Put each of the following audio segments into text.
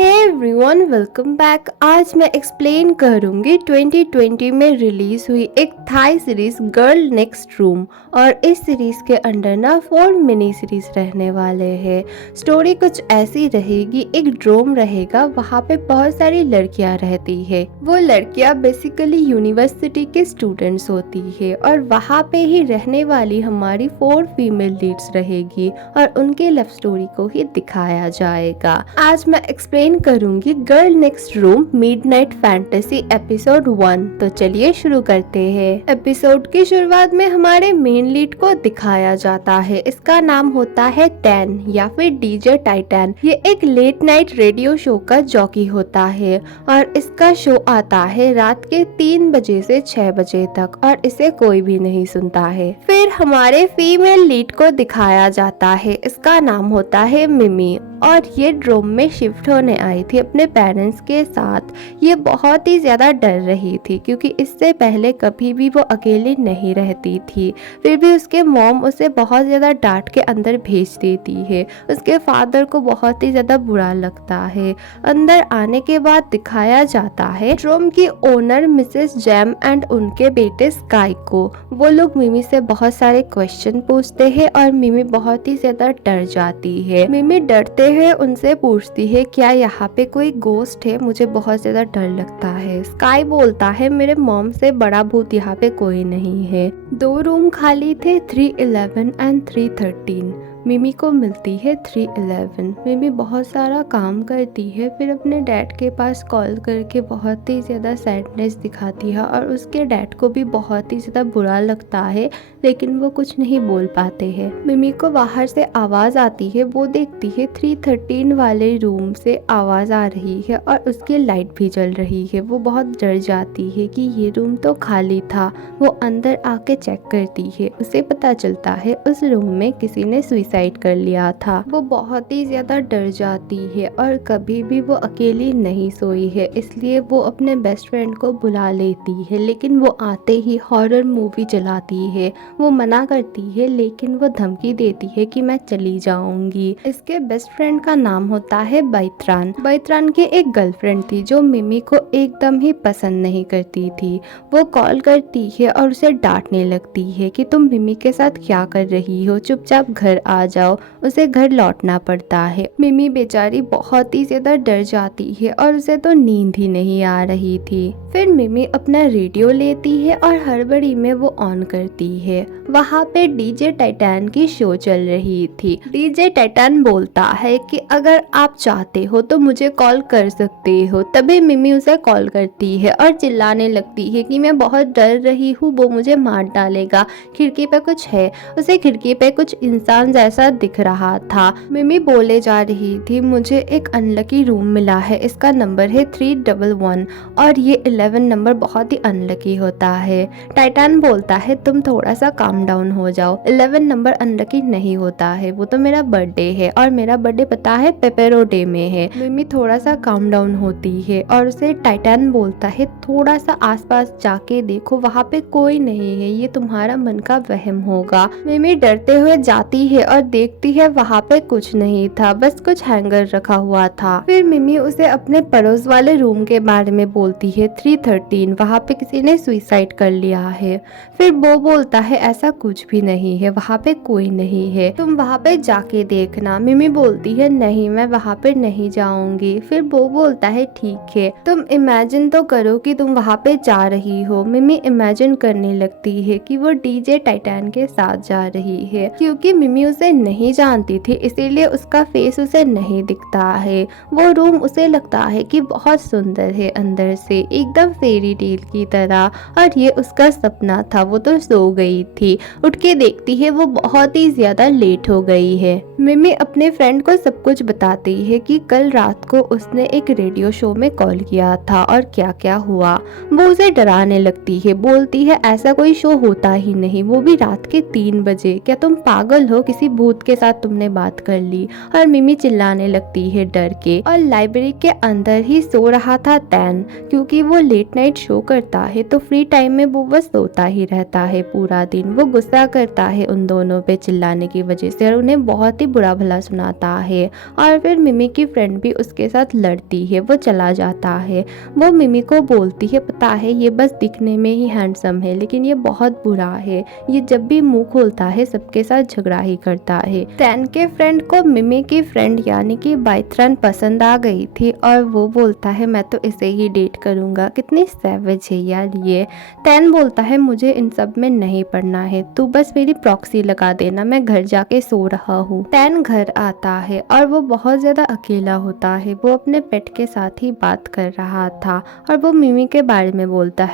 Hey everyone, welcome back. आज मैं explain करूंगी 2020 में रिलीज हुई एक Thai series girl next room. और इस सीरीज के अंडर ना 4 मिनी सीरीज रहने वाले हैं। स्टोरी कुछ ऐसी रहेगी, एक ड्रोम रहेगा, वहाँ पे बहुत सारी लड़कियां रहती है। वो लड़कियां बेसिकली यूनिवर्सिटी के स्टूडेंट्स होती है और वहाँ पे ही रहने वाली हमारी 4 फीमेल लीड्स रहेगी और उनके लव स्टोरी को ही दिखाया जाएगा। आज मैं एक्सप्लेन करूंगी girl next room midnight fantasy episode 1। तो चलिए शुरू करते हैं। एपिसोड की शुरुआत में हमारे मेन लीड को दिखाया जाता है। इसका नाम होता है टैन या फिर डीजे टाइटैन। ये एक लेट नाइट रेडियो शो का जॉकी होता है और इसका शो आता है रात के 3 बजे से 6 बजे तक और इसे कोई भी नहीं सुनता है। फिर हमारे फीमेल लीड को दिखाया जाता है। इसका नाम होता है मिमी और ये ड्रोम में शिफ्ट होने आई थी अपने पेरेंट्स के साथ। ये बहुत ही ज़्यादा डर रही थी क्योंकि इससे पहले कभी भी वो अकेली नहीं रहती थी। फिर भी उसके मॉम उसे बहुत ज़्यादा डांट के अंदर भेज देती है। उसके फादर को बहुत ही ज़्यादा बुरा लगता है। अंदर आने के बाद दिखाया जाता है ड्रोम की ओनर मिसेस जैम एंड उनके बेटे स्काई को। वो लोग मिमी से बहुत सारे क्वेश्चन पूछते हैं और मिमी बहुत ही ज़्यादा डर जाती है। मिमी डरते हुए उनसे पूछती है क्या यहाँ पे कोई गोस्ट है, मुझे बहुत ज्यादा डर लगता है। स्काई बोलता है मेरे मॉम से बड़ा भूत यहाँ पे कोई नहीं है। 2 रूम खाली थे, 311 एंड 313। मिमी को मिलती है 311। मिमी बहुत सारा काम करती है, फिर अपने डैड के पास कॉल करके बहुत ही ज़्यादा सैडनेस दिखाती है और उसके डैड को भी बहुत ही ज़्यादा बुरा लगता है लेकिन वो कुछ नहीं बोल पाते हैं। मिमी को बाहर से आवाज़ आती है। वो देखती है 313 वाले रूम से आवाज़ आ रही है और उसकी लाइट भी जल रही है। वो बहुत डर जाती है कि ये रूम तो खाली था। वो अंदर आके चेक करती है। उसे पता चलता है उस रूम में किसी ने सुसाइड कर लिया था। वो बहुत ही ज्यादा डर जाती है और कभी भी वो अकेली नहीं सोई है, इसलिए वो अपने बेस्ट फ्रेंड को बुला लेती है। लेकिन वो आते ही हॉरर मूवी चलाती है। वो मना करती है लेकिन वो धमकी देती है कि मैं चली जाऊंगी। इसके बेस्ट फ्रेंड का नाम होता है बैत्रान। बैत्रान की एक गर्लफ्रेंड थी जो मिमी को एकदम ही पसंद नहीं करती थी। वो कॉल करती है और उसे डांटने लगती है कि तुम मिमी के साथ क्या कर रही हो, चुपचाप घर आ जाओ। उसे घर लौटना पड़ता है। मिमी बेचारी बहुत ही ज्यादा डर जाती है और उसे तो नींद ही नहीं आ रही थी। फिर मिमी अपना रेडियो लेती है और हड़बड़ी में वो ऑन करती है। वहाँ पे डीजे टाइटैन की शो चल रही थी। डीजे टाइटैन बोलता है कि अगर आप चाहते हो तो मुझे कॉल कर सकते हो। तभी मिमी उसे कॉल करती है और चिल्लाने लगती है कि मैं बहुत डर रही हूँ, वो मुझे मार डालेगा। खिड़की पे कुछ है। उसे खिड़की पे कुछ इंसान जैसा दिख रहा था। मिमी बोले जा रही थी मुझे एक अनलकी रूम मिला है, इसका नंबर है 311 और ये 11 नंबर बहुत ही अनलकी होता है। टाइटैन बोलता है तुम थोड़ा सा काम डाउन हो जाओ, 11 नंबर अनलकी नहीं होता है, वो तो मेरा बर्थडे है और मेरा बर्थडे पता है पेपेरो डे में है। मिमी थोड़ा सा काम डाउन होती है और उसे टाइटैन बोलता है थोड़ा सा आसपास जाके देखो, वहाँ पे कोई नहीं है, ये तुम्हारा मन का वहम होगा। मिमी डरते हुए जाती है और देखती है वहाँ पे कुछ नहीं था, बस कुछ हैंगर रखा हुआ था। फिर मिमी उसे अपने पड़ोस वाले रूम के बारे में बोलती है 313, वहाँ पे किसी ने सुसाइड कर लिया है। फिर वो बोलता है ऐसा कुछ भी नहीं है, वहाँ पे कोई नहीं है, तुम वहाँ पे जाके देखना। मिमी बोलती है नहीं, मैं वहाँ पे नहीं जाऊंगी। फिर वो बोलता है ठीक है, तुम इमेजिन तो करो कि तुम वहाँ पे जा रही हो। मिमी इमेजिन करने लगती है कि वो डीजे टाइटैन के साथ जा रही है। क्योंकि मिमी उसे नहीं जानती थी इसीलिए उसका फेस उसे नहीं दिखता है। वो रूम उसे लगता है कि बहुत सुंदर है अंदर से, एकदम फेरी टेल की तरह। और ये उसका सपना था, वो तो सो गई थी। उठ के देखती है वो बहुत ही ज्यादा लेट हो गई है। मिमी अपने फ्रेंड को सब कुछ बताती है कि कल रात को उसने एक रेडियो शो में कॉल किया था और क्या क्या हुआ। वो उसे डराने लगती है, बोलती है ऐसा कोई शो होता ही नहीं, वो भी रात के 3 बजे। क्या तुम पागल हो, किसी भूत के साथ तुमने बात कर ली। और मिमी चिल्लाने लगती है डर के। और लाइब्रेरी के अंदर ही सो रहा था तैन, क्योंकि वो लेट नाइट शो करता है तो फ्री टाइम में वो बस सोता ही रहता है पूरा दिन। वो गुस्सा करता है उन दोनों पे चिल्लाने की वजह से और उन्हें बहुत ही बुरा भला सुनाता है। और फिर मिमी की फ्रेंड भी उसके साथ लड़ती है, वो चला जाता है। वो मिमी को बोलती है पता है ये बस दिखने में ही हैंडसम है लेकिन ये बहुत बुरा है, ये जब भी मुंह खोलता है सबके साथ झगड़ा ही करता है। तैन के फ्रेंड को मिमी की फ्रेंड यानी कि बाइथरन पसंद आ गई थी और वो बोलता है मैं तो इसे ही डेट करूंगा। कितनी सैवेज है यार ये। तैन बोलता है मुझे इन सब में नहीं पड़ना है, तू बस मेरी प्रॉक्सी लगा देना, मैं घर जाके सो रहा हूँ। तैन घर आता है और वो बहुत ज्यादा अकेला होता है। वो अपने पेट के साथ ही बात कर रहा था और वो मिमी के बारे में बोलता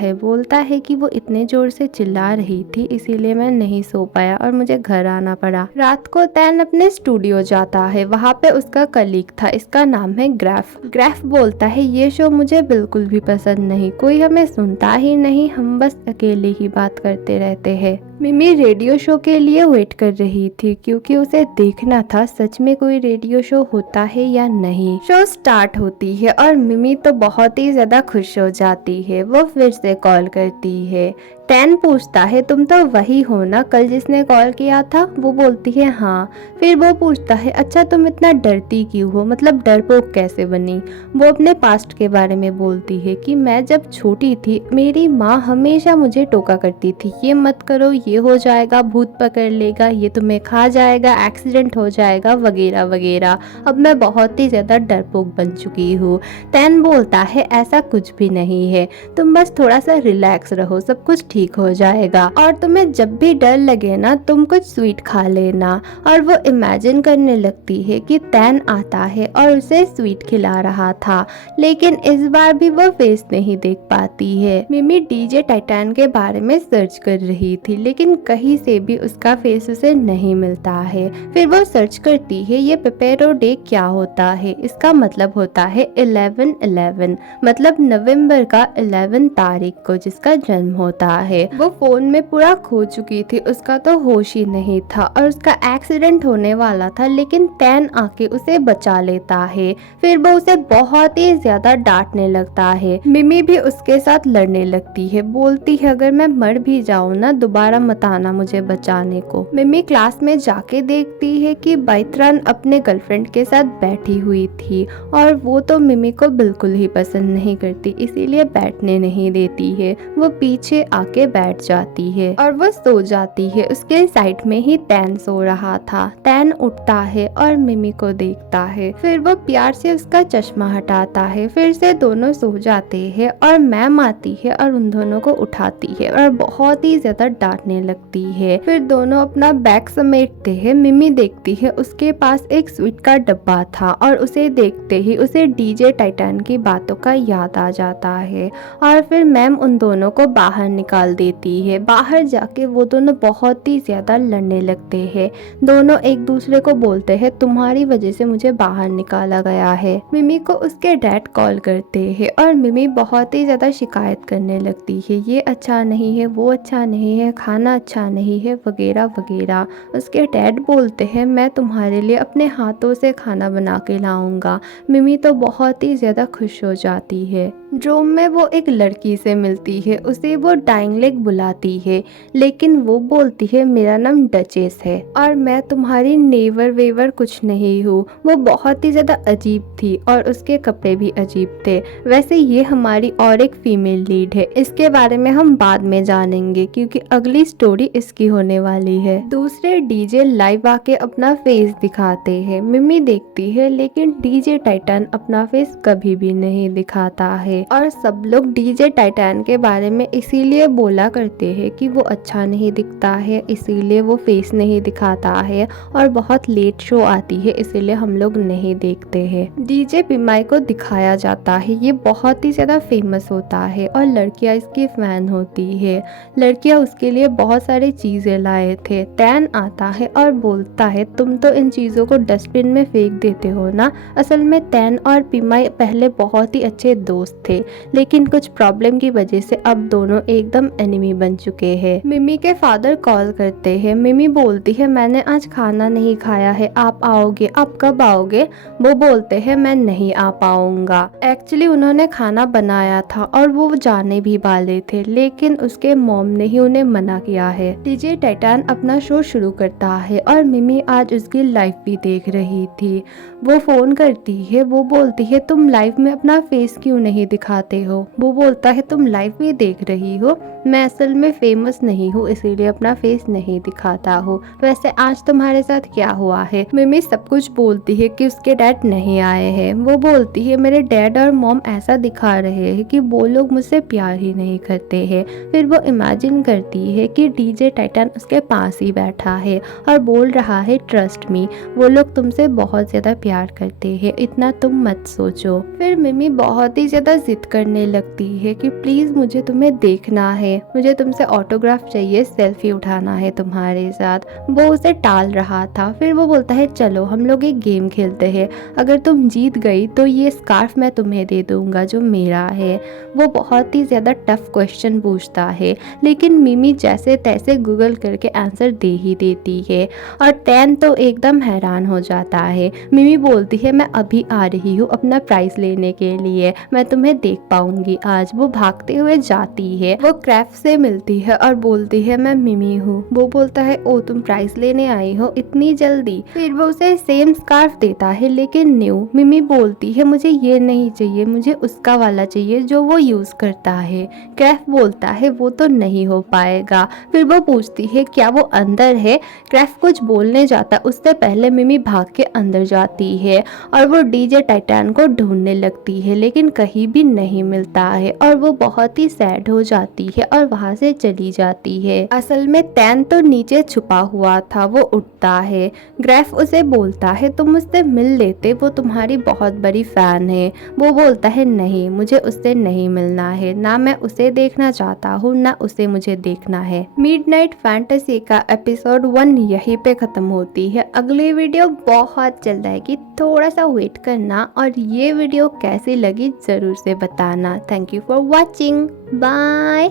है कि वो इतने जोर से चिल्ला रही थी इसीलिए मैं नहीं सो पाया और मुझे घर आना पड़ा। रात को तैन अपने स्टूडियो जाता है, वहाँ पे उसका कलीग था, इसका नाम है ग्रैफ। ग्रैफ बोलता है ये शो मुझे बिल्कुल भी पसंद नहीं, कोई हमें सुनता ही नहीं, हम बस अकेले ही बात करते रहते हैं। मिमी रेडियो शो के लिए वेट कर रही थी क्योंकि उसे देखना था सच में कोई रेडियो शो होता है या नहीं। शो स्टार्ट होती है और मिमी तो बहुत ही ज्यादा खुश हो जाती है। वो फिर से कॉल करती है। तैन पूछता है तुम तो वही हो ना कल जिसने कॉल किया था? वो बोलती है हाँ। फिर वो पूछता है अच्छा तुम इतना डरती क्यों हो, मतलब डरपोक कैसे बनी? वो अपने पास्ट के बारे में बोलती है कि मैं जब छोटी थी मेरी माँ हमेशा मुझे टोका करती थी, ये मत करो, ये हो जाएगा, भूत पकड़ लेगा, ये तुम्हें खा जाएगा, एक्सीडेंट हो जाएगा वगैरह वगैरह। अब मैं बहुत ही ज्यादा डरपोक बन चुकी हूँ। तैन बोलता है ऐसा कुछ भी नहीं है, तुम बस थोड़ा सा रिलैक्स रहो, सब कुछ ठीक हो जाएगा। और तुम्हें जब भी डर लगे ना तुम कुछ स्वीट खा लेना। और वो इमेजिन करने लगती है कि तैन आता है और उसे स्वीट खिला रहा था, लेकिन इस बार भी वो फेस नहीं देख पाती है। मिमी डीजे टाइटैन के बारे में सर्च कर रही थी लेकिन कहीं से भी उसका फेस उसे नहीं मिलता है। फिर वो सर्च करती है ये पेपेरो डे क्या होता है। इसका मतलब होता है 11/11, मतलब नवंबर का 11 तारीख को जिसका जन्म होता है। वो फोन में पूरा खो चुकी थी, उसका तो होश ही नहीं था और उसका एक्सीडेंट होने वाला था, लेकिन तैन आके उसे बचा लेता है। फिर वो उसे बहुत ही ज्यादा डांटने लगता है। मिमी भी उसके साथ लड़ने लगती है, बोलती है अगर मैं मर भी जाऊँ ना दोबारा मत आना मुझे बचाने को। मिमी क्लास में जाके देखती है कि बाइथरन अपने गर्लफ्रेंड के साथ बैठी हुई थी और वो तो मिमी को बिल्कुल ही पसंद नहीं करती, इसीलिए बैठने नहीं देती है। वो पीछे आके बैठ जाती है और वो सो जाती है। उसके साइड में ही तैन सो रहा था। तैन उठता है और मिमी को देखता है, फिर वो प्यार से उसका चश्मा हटाता है। फिर से दोनों सो जाते हैं और मैम आती है और उन दोनों को उठाती है और बहुत ही ज्यादा डांटने लगती है। फिर दोनों अपना बैग समेटते हैं। मिमी देखती है उसके पास एक स्वीट का डब्बा था और उसे देखते ही उसे डीजे टाइटैन की बातों का याद आ जाता है और फिर मैम उन दोनों को बाहर निकाल देती है। बाहर जाके वो दोनों बहुत ही ज्यादा लड़ने लगते हैं। दोनों एक दूसरे को बोलते हैं तुम्हारी वजह से मुझे बाहर निकाला गया है। मिमी को उसके डैड कॉल करते हैं और मिमी बहुत ही ज्यादा शिकायत करने लगती है, ये अच्छा नहीं है, वो अच्छा नहीं है, खाना अच्छा नहीं है वगैरह वगैरह। उसके डैड बोलते हैं मैं तुम्हारे लिए अपने हाथों से खाना बना के लाऊंगा। मिमी तो बहुत ही ज्यादा खुश हो जाती है। ड्रोम में वो एक लड़की से मिलती है, उसे वो डाइंग लेग बुलाती है, लेकिन वो बोलती है मेरा नाम डचेस है और मैं तुम्हारी नेवर वेवर कुछ नहीं हूँ। वो बहुत ही ज्यादा अजीब थी और उसके कपड़े भी अजीब थे। वैसे ये हमारी और एक फीमेल लीड है, इसके बारे में हम बाद में जानेंगे क्योंकि अगली स्टोरी इसकी होने वाली है। दूसरे डीजे लाइव आके अपना फेस दिखाते हैं। मिमी देखती है लेकिन डीजे टाइटैन अपना फेस कभी भी नहीं दिखाता है और सब लोग डीजे टाइटैन के बारे में इसीलिए बोला करते हैं कि वो अच्छा नहीं दिखता है, इसीलिए वो फेस नहीं दिखाता है और बहुत लेट शो आती है इसीलिए हम लोग नहीं देखते हैं। डीजे पिमाई को दिखाया जाता है, ये बहुत ही ज्यादा फेमस होता है और लड़कियां इसकी फैन होती है। लड़कियां उसके लिए बहुत सारी चीजें लाए थे। तैन आता है और बोलता है तुम तो इन चीजों को डस्टबिन में फेंक देते हो ना। असल में तैन और पिमाई पहले बहुत ही अच्छे दोस्त थे, लेकिन कुछ प्रॉब्लम की वजह से अब दोनों एकदम एनिमी बन चुके हैं। मिमी के फादर कॉल करते हैं। मिमी बोलती है मैंने आज खाना नहीं खाया है, आप आओगे? आप कब आओगे? वो बोलते हैं मैं नहीं आ पाऊंगा। एक्चुअली उन्होंने खाना बनाया था और वो जाने भी वाले थे, लेकिन उसके मॉम ने ही उन्हें मना किया है। डीजे टाइटन अपना शो शुरू करता है और मिमी आज उसकी लाइव भी देख रही थी। वो फोन करती है, वो बोलती है तुम लाइव में अपना फेस क्यों नहीं दिखाते हो? वो बोलता है तुम लाइव भी देख रही हो, मैं असल में फेमस नहीं हूँ इसीलिए अपना फेस नहीं दिखाता हूँ। वैसे आज तुम्हारे साथ क्या हुआ है? मिमी सब कुछ बोलती है कि उसके डैड नहीं आए हैं। वो बोलती है मेरे डैड और मॉम ऐसा दिखा रहे हैं कि वो लोग मुझसे प्यार ही नहीं करते हैं। फिर वो इमेजिन करती है कि डीजे टाइटन उसके पास ही बैठा है और बोल रहा है ट्रस्ट मी, वो लोग तुमसे बहुत ज्यादा प्यार करते हैं, इतना तुम मत सोचो। फिर मिमी बहुत ही ज्यादा जिद करने लगती है कि प्लीज मुझे तुम्हें देखना है, मुझे तुमसे ऑटोग्राफ चाहिए, सेल्फी उठाना है तुम्हारे साथ। वो उसे टाल रहा था। फिर वो बोलता है चलो हम लोग एक गेम खेलते हैं, अगर तुम जीत गई तो ये स्कार्फ मैं तुम्हें दे दूंगा जो मेरा है। वो बहुत ही ज्यादा टफ क्वेश्चन पूछता है, लेकिन मिमी जैसे तैसे गूगल करके आंसर दे ही देती है और टैन तो एकदम हैरान हो जाता है। मिमी बोलती है मैं अभी आ रही हूँ अपना प्राइज लेने के लिए, मैं तुम्हें देख पाऊंगी आज। वो भागते हुए जाती है, वो क्रैफ से मिलती है और बोलती है मैं मिमी हूँ। वो बोलता है ओ तुम प्राइज लेने आई हो इतनी जल्दी? फिर वो उसे सेम स्कार्फ देता है लेकिन न्यू। मिमी बोलती है मुझे ये नहीं चाहिए, मुझे उसका वाला चाहिए जो वो यूज करता है। क्रैफ बोलता है वो तो नहीं हो पाएगा। फिर वो पूछती है क्या वो अंदर है? क्रैफ कुछ बोलने जाता उससे पहले मिमी भाग के अंदर जाती है और वो डीजे टाइटन को ढूंढने लगती है, लेकिन कहीं भी नहीं मिलता है और वो बहुत ही सैड हो जाती है और वहां से चली जाती है। असल में टैन तो नीचे छुपा हुआ था। वो उठता है, ग्रैफ उसे बोलता है तुम मुझसे मिल लेते, वो तुम्हारी बहुत बड़ी फैन है। वो बोलता है नहीं, मुझे उससे नहीं मिलना है, ना मैं उसे देखना चाहता हूँ ना उसे मुझे देखना है। मिडनाइट फैंटेसी का एपिसोड 1 यहीं पे खत्म होती है। अगली वीडियो बहुत जल्द आएगी, थोड़ा सा वेट करना और ये वीडियो कैसी लगी जरूर से बताना। Thank you for watching, bye.